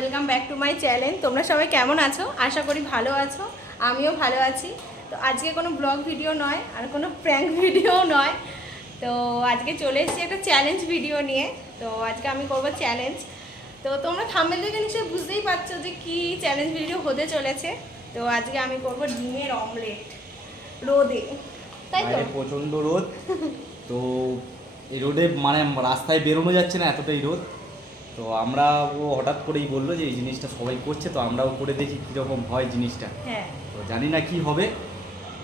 Welcome back to my channel. তোমরা সবাই কেমন আছো? আশা করি ভালো আছো, আমিও ভালো আছি। তো আজকে কোনো ব্লগ ভিডিও নয় আর কোনো প্র্যাঙ্ক ভিডিও নয়। তো আজকে চলে এসেছি একটা চ্যালেঞ্জ ভিডিও নিয়ে। তো আজকে আমি করব চ্যালেঞ্জ। তো তোমরা থাম্বনেল দেখে নিশ্চয়ই বুঝতেই পারছো যে কি চ্যালেঞ্জ ভিডিও হতে চলেছে। তো আজকে আমি করব ডিমের অমলেট রোদে, তাই তো? প্রচণ্ড রোদ। তো এই রোদে মানে রাস্তায় বেরোনো যাচ্ছে না, এতটাই রোদ। তো আমরা ও হঠাৎ করেই বললো যে এই জিনিসটা সবাই করছে, তো আমরাও করে দেখি কীরকম হয় জিনিসটা। হ্যাঁ, তো জানি না কি হবে।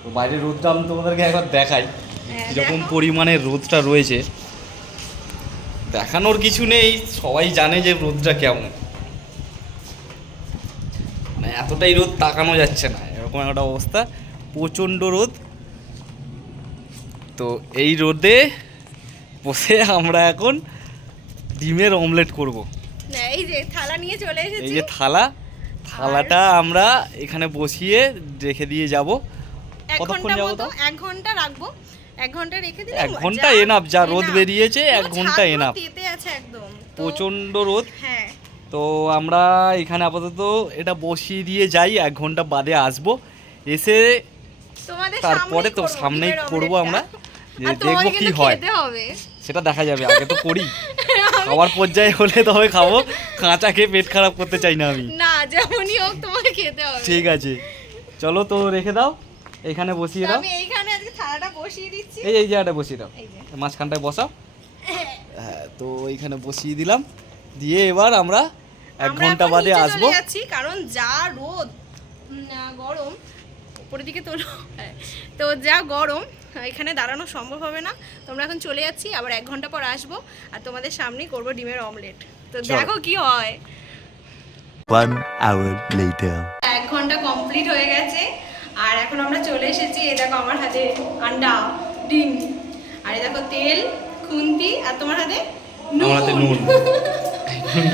তো বাইরের রোদটা আমি তোমাদেরকে একবার দেখাই হ্যাঁ, কীরকম দেখো। পরিমাণে রোদটা রয়েছে। দেখানোর কিছু নেই, সবাই জানে যে রোদটা কেমন। মানে এতটাই রোদ তাকানো যাচ্ছে না, এরকম একটা অবস্থা, প্রচণ্ড রোদ। তো এই রোদে বসে আমরা এখন ডিমের অমলেট করব। না, এই যে থালা নিয়ে চলে এই এসেছি। যে থালাটা আমরা এখানে বসিয়ে রেখে দিয়ে যাব। এক কতক্ষণ ঘন্টা যাবো মতো, তো? 1 ঘন্টা রাখবো। 1 ঘন্টা রেখে দিলে 1 ঘন্টা এনাফ, যা রোদ বেরিয়েছে 1 ঘন্টা এনাফ। তেতে আছে একদম। তো প্রচণ্ড রোদ। হ্যাঁ, তো আমরা এখানে আপাতত এটা বসিয়ে দিয়ে যাই, 1 ঘন্টা বাদে আসবো। এসে তোমাদের তারপরে তো সামনেই করব আমরা, যে দেখবো কি হয় সেটা দেখা যাবে। আগে তো করি, খাওয়ার পর্যায়ে হলে তবে খাবো, কাঁচা খেয়ে পেট খারাপ করতে চাই না আমি। না, যেমনই হোক তোমাকে খেতে হবে। ঠিক আছে, চলো তো রেখে দাও, এখানে বসিয়ে দাও। আমি এইখানে আজকে থালাটা বসিয়ে দিচ্ছি। এই জায়গাটা বসিয়ে দাও, এই যে। মাঝখানটায় বসাও। হ্যাঁ, তো এইখানে বসিয়ে দিলাম, দিয়ে এবার আমরা 1 আমরা ঘন্টা এখন বাদে নিচে আসবো। চলে যাচ্ছি, কারণ যা রোদ, গরম, উপরের দিকে তোলো। তো যা গরম, এখানে দাঁড়ানো সম্ভব হবে না। তোমরা এখন চলে যাচ্ছি, আবার 1 ঘন্টা পর আসবো আর তোমাদের সামনেই করবো ডিমের অমলেট। তো চলো। দেখো কি হয়। 1 hour later. 1 ঘন্টা কমপ্লিট হয়ে গেছে আর এখন আমরা চলে এসেছি। এই দেখো আমার হাতে আন্ডা, ডিম, আর এই দেখো তেল, খুন্তি, আর তোমার হাতে আমার হাতে নুন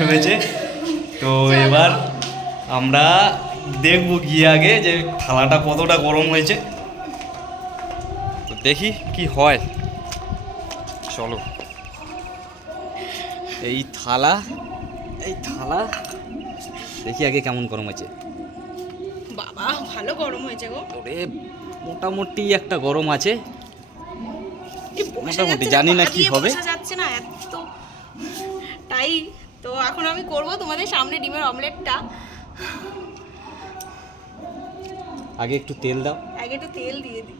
রয়েছে। তো এবার আমরা দেখবো গিয়ে আগে যে থালাটা কতটা গরম হয়েছে। তো দেখি কি হয়, চলো। এই থালা দেখি আগে কেমন গরম হয়েছে। বাবা, ভালো গরম হয়েছে গো। ওরে, মোটামুটি একটা গরম আছে। এই বসা মোটামুটি, যাচ্ছে জানি না পা কি দিয়ে হবে। বসা যাচ্ছে না এত তাই। তো এখন আমি করব তোমাদের সামনে ডিমের অমলেটটা। আগে একটু তেল দাও। আগে একটু তেল দিয়ে দিই।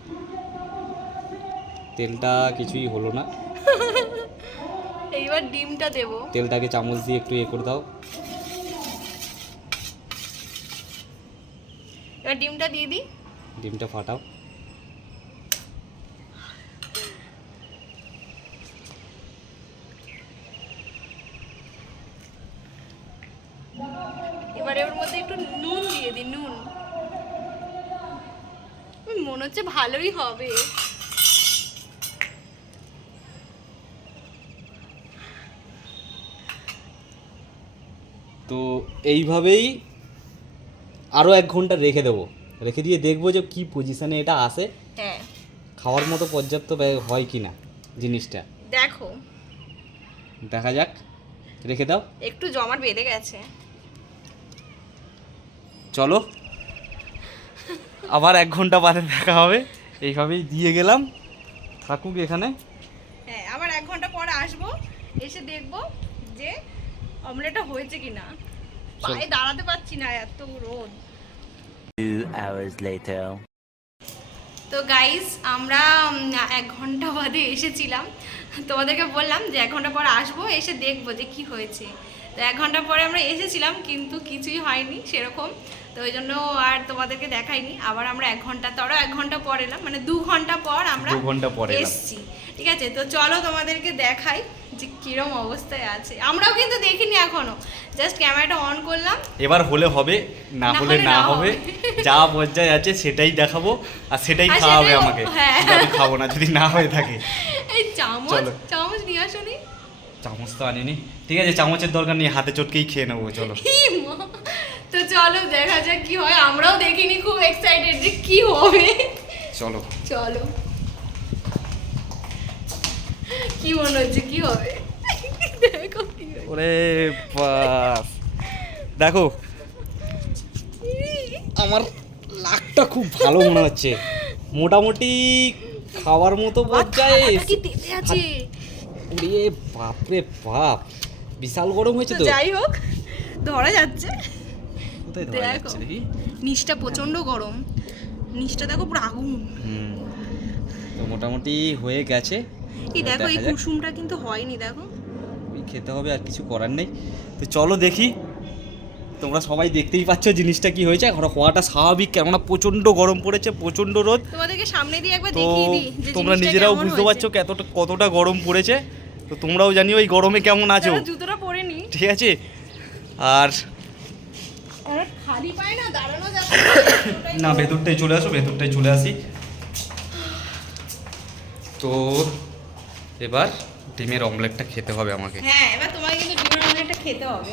তেলটা কিছুই হলো না, এইবার ডিমটা দেব। তেলটাকে চামচ দিয়ে একটু করে দাও। এবার ডিমটা দিয়ে দিই। ডিমটা ফাটাও। এবার এর মধ্যে একটু নুন দিয়ে দিই, নুন। মনে হচ্ছে ভালোই হবে। তো এইভাবেই আরও 1 ঘন্টা রেখে দেবো, রেখে দিয়ে দেখবো যে কি পজিশানে এটা আসে, হ্যাঁ, খাওয়ার মতো পর্যাপ্ত হয় কি না জিনিসটা। দেখো দেখা যাক, রেখে দাও। একটু জমাট বেঁধে গেছে। চলো আবার 1 ঘন্টা বাদে দেখা হবে। এইভাবেই দিয়ে গেলাম, থাকুক এখানে। হ্যাঁ, আবার 1 ঘন্টা পর আসবো, এসে দেখবো যে অমলেটটা হয়েছে কিনা। পায়ে দাঁড়াতে পারছি না, এত রোদ। 2 hours later. তো গাইস, আমরা 1 ঘন্টা বাদে এসেছিলাম। তোমাদেরকে বললাম যে 1 ঘন্টা পর আসবো, এসে দেখবো যে কি হয়েছে। তো 1 ঘন্টা পরে আমরা এসেছিলাম, কিন্তু কিছুই হয়নি সেরকম। তো ওই জন্য আর তোমাদেরকে দেখাইনি। আবার আমরা 1 ঘন্টা, তারও 1 ঘন্টা পর এলাম, মানে 2 ঘন্টা পর আমরা 2 ঘন্টা পরে এলাম। এসছি। ঠিক আছে, তো চলো তোমাদেরকে দেখাই যে কিরম অবস্থায় আছে। আমরাও কিন্তু দেখিনি এখনো, জাস্ট ক্যামেরাটা অন করলাম। এবার হলে হবে, না না হলে হলে না না হবে। হবে। যা পর্যায়ে আছে সেটাই দেখাবো, আর সেটাই আর খাওয়াবে সেটাই- আমাকে। হ্যাঁ। কিন্তু আমি খাবো না যদি না হয়ে থাকে। এই চামচ, চলো। চামচ নিয়ে আসনি। চামচ তো আনিনি, ঠিক আছে, চামচের দরকার নেই, হাতে চটকেই খেয়ে নেবো। চলো তো চলো দেখা যাক কি হয়। আমরাও দেখিনি, খুব এক্সাইটেড যে কি হবে। চলো চলো, কি মনে হচ্ছে কি হবে? দেখো কি হয়েছে। ওরে বাস, দেখো আমার লাকটা খুব ভালো মনে হচ্ছে, মোটামুটি খাওয়ার মতো পর্যায়ে। থালাটা কি তেতে আছে? ওরে বাপরে বাপ, বিশাল গরম হয়েছে তো। যাই হোক, ধরা যাচ্ছে। কোথায় ধরা দেখো। যাচ্ছে দেখি? নিচটা প্রচন্ড গরম, নিচটা দেখো পুরো আগুন। তো মোটামুটি হয়ে গেছে। এই এবার দেখো এই দেখা যাক। কুসুমটা কিন্তু হয়নি, দেখো। ওই খেতে হবে, আর কিছু করার নেই। তো চলো দেখি, তোমরা সবাই দেখতেই পাচ্ছ জিনিসটা কি হয়েছে। এখন হওয়াটা স্বাভাবিক, কেননা প্রচণ্ড গরম পড়েছে, প্রচণ্ড রোদ। তোমাদেরকে সামনে দিয়ে একবার তো দেখিয়ে দিই যে তোমরা জিনিসটা নিজেরাও কেমন বুঝতে হয়েছে। পারছো কতটা গরম পড়েছে। তো তোমরাও জানিও এই গরমে কেমন আছো, দাঁড়াও, জুতোটা পরে নি। ঠিক আছে? আর খালি পায় না, দাঁড়ানো যাচ্ছে না, ভেতরটাই চলে আসো, ভেতরটাই চলে আসি। তো এবার ডিমের অমলেটটা খেতে হবে আমাকে। হ্যাঁ, এবার তোমাকে কিন্তু ডিমের অমলেটটা খেতে হবে।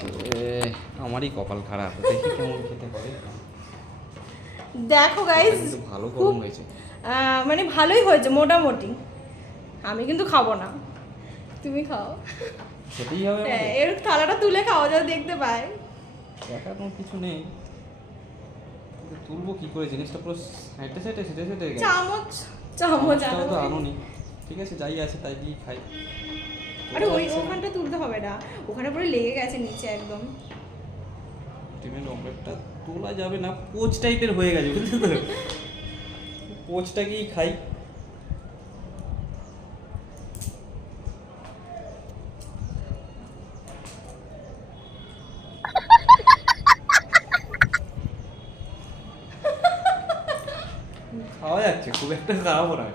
আমারই কপাল খারাপ, দেখি কেমন খেতে হবে। দেখো গাইস, কিন্তু ভালো গরম হয়েছে। মানে ভালোই হয়েছে মোটামুটি। আমি কিন্তু খাবো না, তুমি খাও। খেতেই হবে হ্যাঁ, আমাকে? এর থালাটা তুলে খাও, যাতে দেখতে পায়। দেখানোর কিছু নেই, কিন্তু তুলবো কি করে? জিনিসটা পুরো সাইডে সাইডে সেটে সেটে গেছে। চামচ চামচটাও তো আনো। আনোনি। ঠিক আছে, যাই আছে তাই দিয়ে খাই। আরে ওখানটা তুলতে হবে না, ওখানে পুরো লেগে গেছে নিচে একদম। ডিমের অমলেটটা তোলা যাবে না, পোচ টাইপের হয়ে গেছে, বুঝলি তো? পোচটাকেই খাই। খাওয়া যাচ্ছে, খুব একটা খারাপও নয়।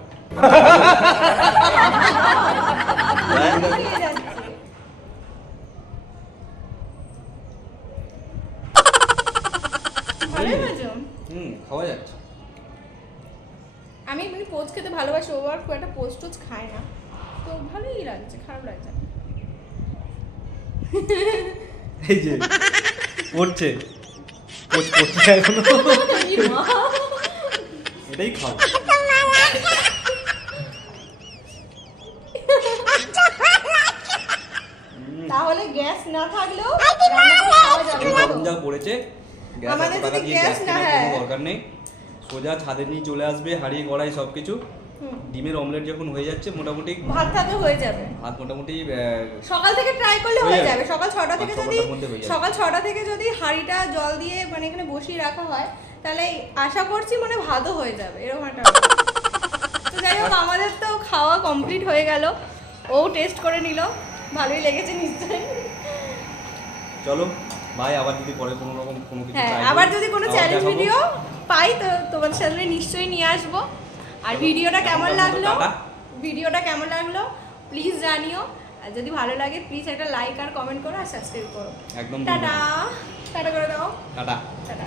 লেগে যাচ্ছে। ভালোই হয়েছে। খাওয়া যাচ্ছে। আমি এমনি পোস্ট খেতে ভালোবাসি, ও আর খুব একটা পোস্ট টোস্ট খায় না, তো ভালোই লাগছে, খারাপ লাগছে না। এই যে পড়ছে, পোচ পড়ছে এখনো। ই মা। এটাই খাও। তাহলে গ্যাস না থাকলেও রান্না করে খাওয়া যাবে, গরম বলো? যা পড়েছে, গ্যাস আমাদের এত টাকা যদি দিয়ে গ্যাস গ্যাস না কেনার হয়। কোনো দরকার নেই। সোজা ছাদে নিয়ে চলে আসবে, হাঁড়ি কড়াই সব কিছু। হুম। ডিমের অমলেট যখন হয়ে যাচ্ছে, মোটামুটি ভাত খাতে হয়ে যাবে। ভাত মোটামুটি সকাল থেকে ট্রাই করলে হয়ে হয়ে যাবে। যাবে। সকাল 6টা থেকে 5-6 যদি ঘন্টার মধ্যে হয়ে যাবে। সকাল 6টা থেকে যদি হাঁড়িটা জল দিয়ে মানে এখানে বসিয়ে রাখা হয়, তাহলে আশা করছি মানে ভাতও হয়ে যাবে, এরকম একটা ব্যাপার। তো যাই হোক, আমাদের তো খাওয়া কমপ্লিট হয়ে গেল, ও টেস্ট করে নিল, ভালোই লেগেছে নিশ্চয়ই। চলো ভাই, আবার যদি পরে কোনো রকম কোনো কিছু হ্যাঁ, try আবার করি, যদি কোনো আবার চ্যালেঞ্জ দেখাবো। ভিডিও পাই তো তোমাদের সামনে নিশ্চয়ই নিয়ে আসবো। আর ভিডিওটা কেমন এখন লাগলো, টাটা। ভিডিওটা কেমন লাগলো প্লিজ জানিও। আর যদি ভালো লাগে প্লিজ একটা লাইক আর কমেন্ট করো আর সাবস্ক্রাইব করো। একদম টাটা, টাটা করে দাও, টাটা। টাটা।